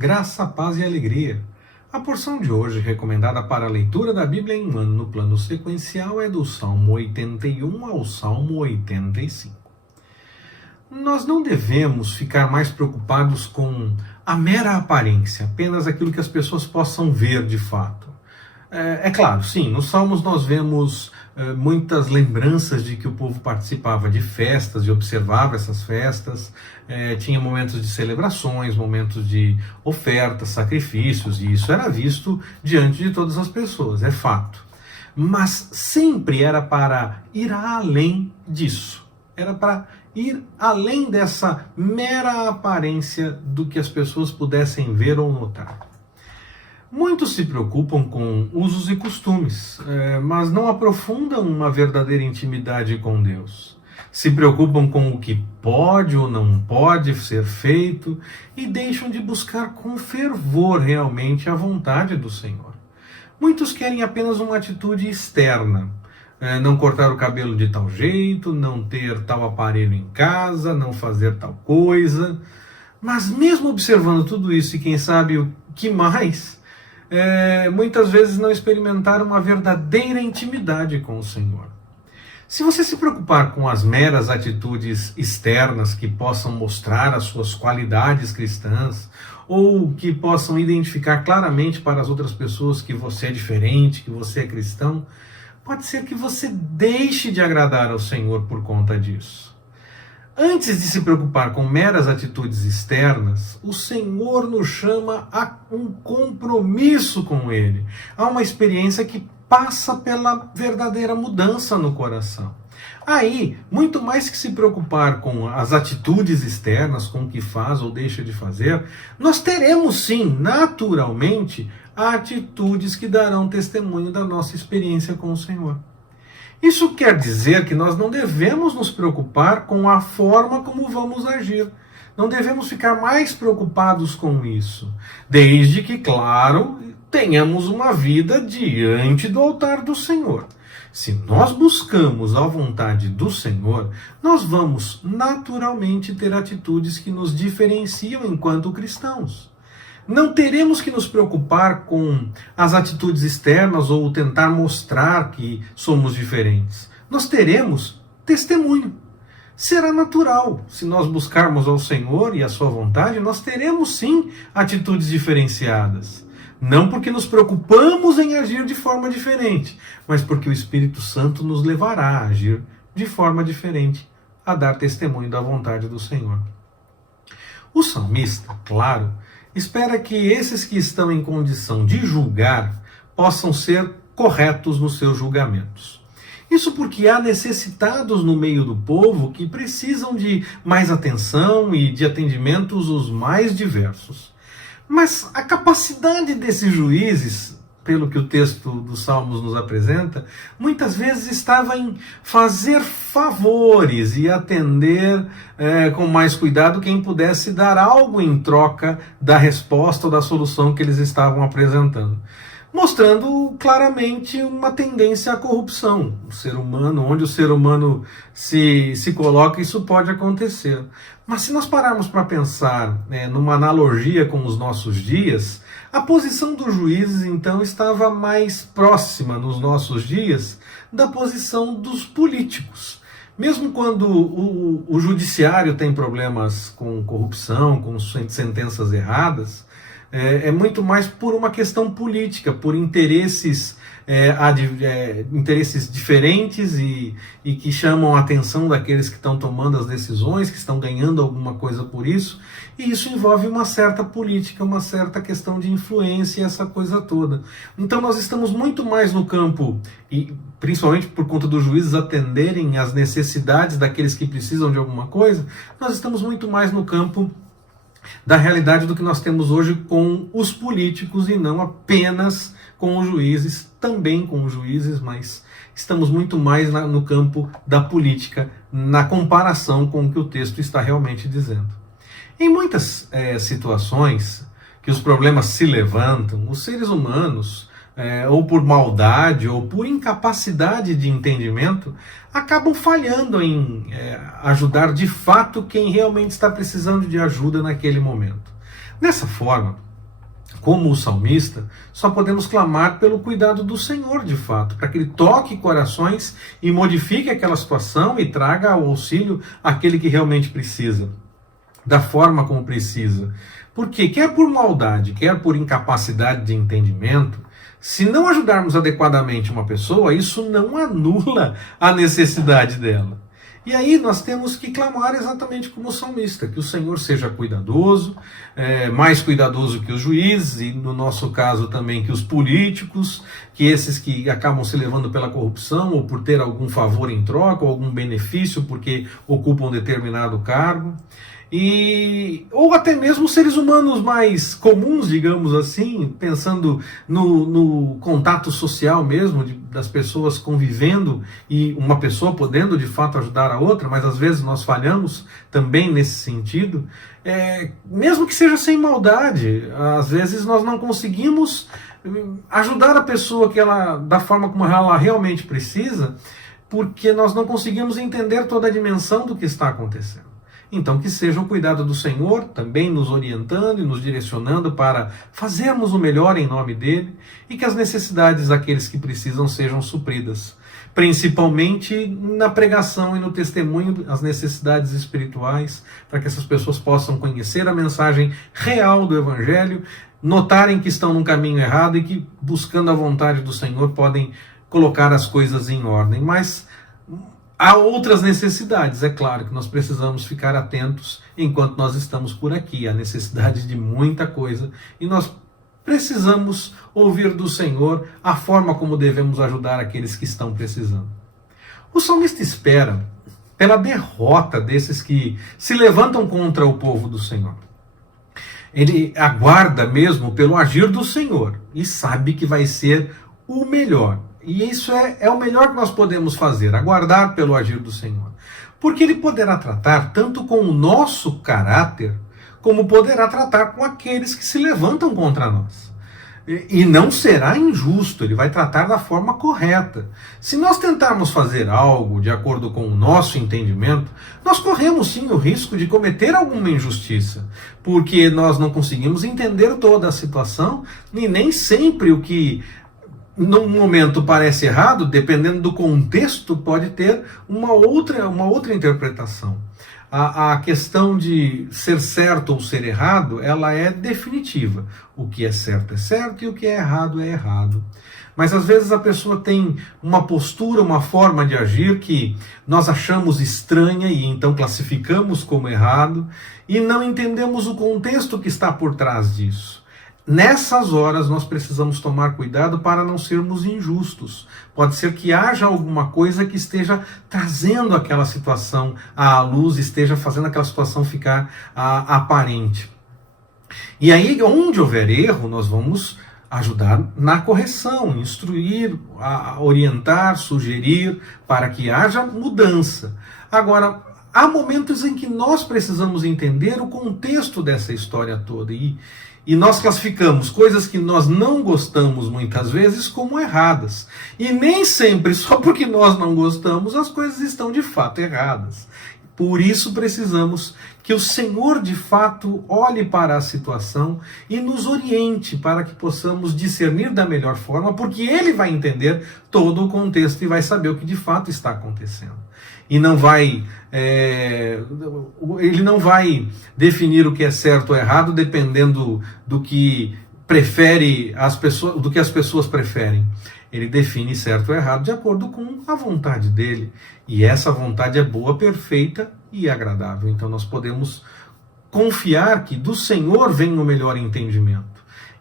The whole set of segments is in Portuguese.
Graça, paz e alegria. A porção de hoje, recomendada para a leitura da Bíblia em um ano no plano sequencial, é do Salmo 81 ao Salmo 85. Nós não devemos ficar mais preocupados com a mera aparência, apenas aquilo que as pessoas possam ver de fato. É claro, sim, nos Salmos nós vemos muitas lembranças de que o povo participava de festas e observava essas festas, tinha momentos de celebrações, momentos de ofertas, sacrifícios, e isso era visto diante de todas as pessoas, é fato. Mas sempre era para ir além disso, era para ir além dessa mera aparência do que as pessoas pudessem ver ou notar. Muitos se preocupam com usos e costumes, mas não aprofundam uma verdadeira intimidade com Deus. Se preocupam com o que pode ou não pode ser feito e deixam de buscar com fervor realmente a vontade do Senhor. Muitos querem apenas uma atitude externa, não cortar o cabelo de tal jeito, não ter tal aparelho em casa, não fazer tal coisa. Mas mesmo observando tudo isso e quem sabe o que mais, muitas vezes não experimentaram uma verdadeira intimidade com o Senhor. Se você se preocupar com as meras atitudes externas que possam mostrar as suas qualidades cristãs, ou que possam identificar claramente para as outras pessoas que você é diferente, que você é cristão, pode ser que você deixe de agradar ao Senhor por conta disso. Antes de se preocupar com meras atitudes externas, o Senhor nos chama a um compromisso com Ele, a uma experiência que passa pela verdadeira mudança no coração. Aí, muito mais que se preocupar com as atitudes externas, com o que faz ou deixa de fazer, nós teremos sim, naturalmente, atitudes que darão testemunho da nossa experiência com o Senhor. Isso quer dizer que nós não devemos nos preocupar com a forma como vamos agir. Não devemos ficar mais preocupados com isso. Desde que, claro, tenhamos uma vida diante do altar do Senhor. Se nós buscamos a vontade do Senhor, nós vamos naturalmente ter atitudes que nos diferenciam enquanto cristãos. Não teremos que nos preocupar com as atitudes externas ou tentar mostrar que somos diferentes. Nós teremos testemunho. Será natural. Se nós buscarmos ao Senhor e a sua vontade, nós teremos sim atitudes diferenciadas. Não porque nos preocupamos em agir de forma diferente, mas porque o Espírito Santo nos levará a agir de forma diferente, a dar testemunho da vontade do Senhor. O salmista, claro, espera que esses que estão em condição de julgar possam ser corretos nos seus julgamentos. Isso porque há necessitados no meio do povo que precisam de mais atenção e de atendimentos os mais diversos. Mas a capacidade desses juízes, pelo que o texto dos Salmos nos apresenta, muitas vezes estava em fazer favores e atender com mais cuidado quem pudesse dar algo em troca da resposta ou da solução que eles estavam apresentando, mostrando claramente uma tendência à corrupção. O ser humano, onde o ser humano se coloca, isso pode acontecer. Mas se nós pararmos para pensar numa analogia com os nossos dias, a posição dos juízes, então, estava mais próxima nos nossos dias da posição dos políticos. Mesmo quando o judiciário tem problemas com corrupção, com sentenças erradas, é muito mais por uma questão política, por interesses diferentes e que chamam a atenção daqueles que estão tomando as decisões, que estão ganhando alguma coisa por isso, e isso envolve uma certa política, uma certa questão de influência, essa coisa toda. Então nós estamos muito mais no campo, e principalmente por conta dos juízes atenderem às necessidades daqueles que precisam de alguma coisa, nós estamos muito mais no campo da realidade do que nós temos hoje com os políticos e não apenas com os juízes, também com os juízes, mas estamos muito mais no campo da política, na comparação com o que o texto está realmente dizendo. Em muitas situações que os problemas se levantam, os seres humanos, ou por maldade ou por incapacidade de entendimento, acabam falhando em ajudar de fato quem realmente está precisando de ajuda naquele momento. Dessa forma, como o salmista, só podemos clamar pelo cuidado do Senhor, de fato, para que Ele toque corações e modifique aquela situação e traga ao auxílio aquele que realmente precisa, da forma como precisa. Porque, quer por maldade, quer por incapacidade de entendimento, se não ajudarmos adequadamente uma pessoa, isso não anula a necessidade dela. E aí nós temos que clamar exatamente como o salmista, que o Senhor seja cuidadoso, mais cuidadoso que os juízes, e no nosso caso também que os políticos, que esses que acabam se levando pela corrupção, ou por ter algum favor em troca, ou algum benefício porque ocupam determinado cargo. Ou até mesmo seres humanos mais comuns, digamos assim, pensando no contato social mesmo, das pessoas convivendo e uma pessoa podendo de fato ajudar a outra, mas às vezes nós falhamos também nesse sentido, mesmo que seja sem maldade, às vezes nós não conseguimos ajudar a pessoa da forma como ela realmente precisa, porque nós não conseguimos entender toda a dimensão do que está acontecendo. Então, que seja o cuidado do Senhor também nos orientando e nos direcionando para fazermos o melhor em nome dEle, e que as necessidades daqueles que precisam sejam supridas, principalmente na pregação e no testemunho, as necessidades espirituais, para que essas pessoas possam conhecer a mensagem real do Evangelho, notarem que estão num caminho errado e que, buscando a vontade do Senhor, podem colocar as coisas em ordem. Mas há outras necessidades, é claro que nós precisamos ficar atentos enquanto nós estamos por aqui. Há necessidade de muita coisa e nós precisamos ouvir do Senhor a forma como devemos ajudar aqueles que estão precisando. O salmista espera pela derrota desses que se levantam contra o povo do Senhor. Ele aguarda mesmo pelo agir do Senhor e sabe que vai ser o melhor. E isso é o melhor que nós podemos fazer, aguardar pelo agir do Senhor. Porque Ele poderá tratar tanto com o nosso caráter, como poderá tratar com aqueles que se levantam contra nós. E não será injusto, Ele vai tratar da forma correta. Se nós tentarmos fazer algo de acordo com o nosso entendimento, nós corremos sim o risco de cometer alguma injustiça, porque nós não conseguimos entender toda a situação, e nem sempre o que num momento parece errado, dependendo do contexto, pode ter uma outra interpretação. A questão de ser certo ou ser errado, ela é definitiva. O que é certo e o que é errado é errado. Mas às vezes a pessoa tem uma postura, uma forma de agir que nós achamos estranha e então classificamos como errado e não entendemos o contexto que está por trás disso. Nessas horas nós precisamos tomar cuidado para não sermos injustos. Pode ser que haja alguma coisa que esteja trazendo aquela situação à luz, esteja fazendo aquela situação ficar aparente. E aí, onde houver erro, nós vamos ajudar na correção, instruir, orientar, sugerir, para que haja mudança. Agora, há momentos em que nós precisamos entender o contexto dessa história toda e nós classificamos coisas que nós não gostamos muitas vezes como erradas. E nem sempre, só porque nós não gostamos, as coisas estão de fato erradas. Por isso precisamos que o Senhor de fato olhe para a situação e nos oriente para que possamos discernir da melhor forma, porque Ele vai entender todo o contexto e vai saber o que de fato está acontecendo. E ele não vai definir o que é certo ou errado dependendo do que do que as pessoas preferem. Ele define certo ou errado de acordo com a vontade dele. E essa vontade é boa, perfeita e agradável. Então nós podemos confiar que do Senhor vem o melhor entendimento.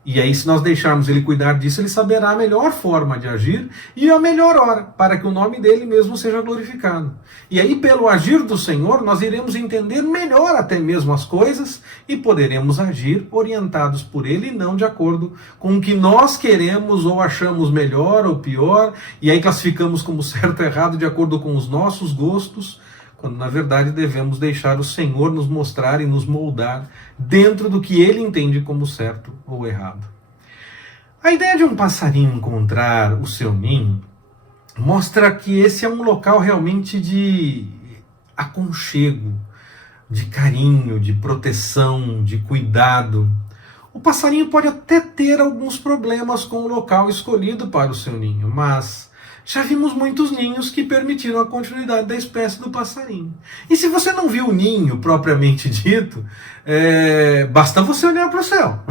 E aí, se nós deixarmos Ele cuidar disso, Ele saberá a melhor forma de agir e a melhor hora, para que o nome dEle mesmo seja glorificado. E aí, pelo agir do Senhor, nós iremos entender melhor até mesmo as coisas e poderemos agir orientados por Ele, e não de acordo com o que nós queremos ou achamos melhor ou pior, e aí classificamos como certo ou errado de acordo com os nossos gostos, quando na verdade devemos deixar o Senhor nos mostrar e nos moldar dentro do que Ele entende como certo ou errado. A ideia de um passarinho encontrar o seu ninho mostra que esse é um local realmente de aconchego, de carinho, de proteção, de cuidado. O passarinho pode até ter alguns problemas com o local escolhido para o seu ninho, mas já vimos muitos ninhos que permitiram a continuidade da espécie do passarinho. E se você não viu o ninho propriamente dito, basta você olhar para o céu.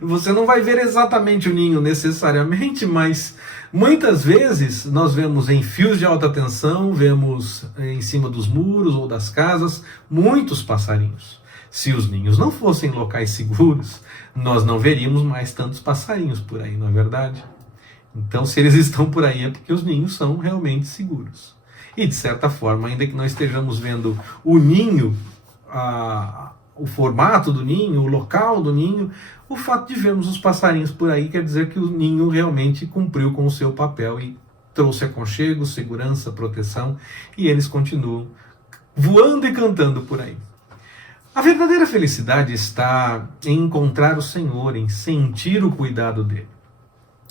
Você não vai ver exatamente o ninho necessariamente, mas muitas vezes nós vemos em fios de alta tensão, vemos em cima dos muros ou das casas, muitos passarinhos. Se os ninhos não fossem locais seguros, nós não veríamos mais tantos passarinhos por aí, não é verdade? Então, se eles estão por aí é porque os ninhos são realmente seguros. E, de certa forma, ainda que nós estejamos vendo o ninho, o formato do ninho, o local do ninho, o fato de vermos os passarinhos por aí quer dizer que o ninho realmente cumpriu com o seu papel e trouxe aconchego, segurança, proteção, e eles continuam voando e cantando por aí. A verdadeira felicidade está em encontrar o Senhor, em sentir o cuidado dele.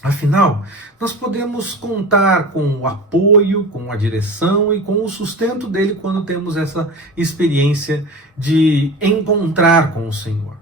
Afinal, nós podemos contar com o apoio, com a direção e com o sustento dele quando temos essa experiência de encontrar com o Senhor.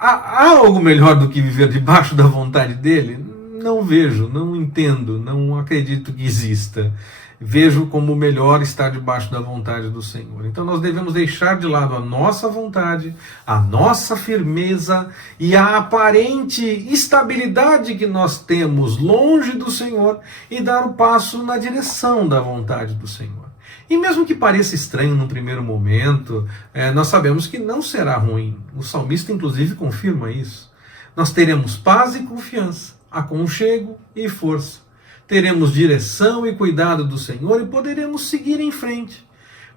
Há algo melhor do que viver debaixo da vontade dele? Não vejo, não entendo, não acredito que exista. Vejo como melhor estar debaixo da vontade do Senhor. Então nós devemos deixar de lado a nossa vontade, a nossa firmeza e a aparente estabilidade que nós temos longe do Senhor e dar o passo na direção da vontade do Senhor. E mesmo que pareça estranho num primeiro momento, nós sabemos que não será ruim. O salmista inclusive confirma isso. Nós teremos paz e confiança, aconchego e força. Teremos direção e cuidado do Senhor e poderemos seguir em frente,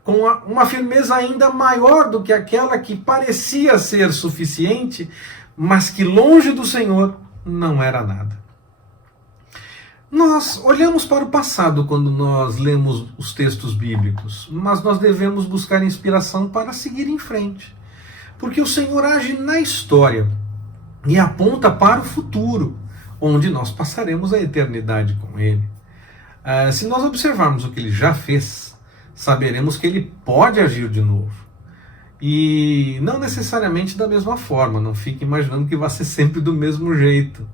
com uma firmeza ainda maior do que aquela que parecia ser suficiente, mas que longe do Senhor não era nada. Nós olhamos para o passado quando nós lemos os textos bíblicos, mas nós devemos buscar inspiração para seguir em frente, porque o Senhor age na história e aponta para o futuro, onde nós passaremos a eternidade com Ele. Se nós observarmos o que Ele já fez, saberemos que Ele pode agir de novo. E não necessariamente da mesma forma, não fique imaginando que vai ser sempre do mesmo jeito.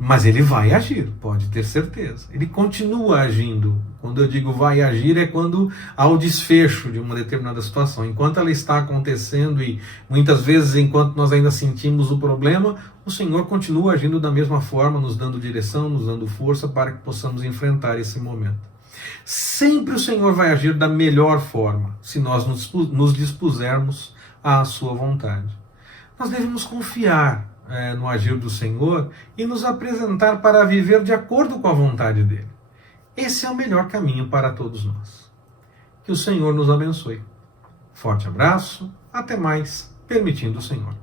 Mas Ele vai agir, pode ter certeza. Ele continua agindo. Quando eu digo vai agir, é quando há o desfecho de uma determinada situação. Enquanto ela está acontecendo e muitas vezes enquanto nós ainda sentimos o problema, o Senhor continua agindo da mesma forma, nos dando direção, nos dando força para que possamos enfrentar esse momento. Sempre o Senhor vai agir da melhor forma, se nós nos dispusermos à sua vontade. Nós devemos confiar no agir do Senhor e nos apresentar para viver de acordo com a vontade dele. Esse é o melhor caminho para todos nós. Que o Senhor nos abençoe. Forte abraço, até mais, permitindo o Senhor.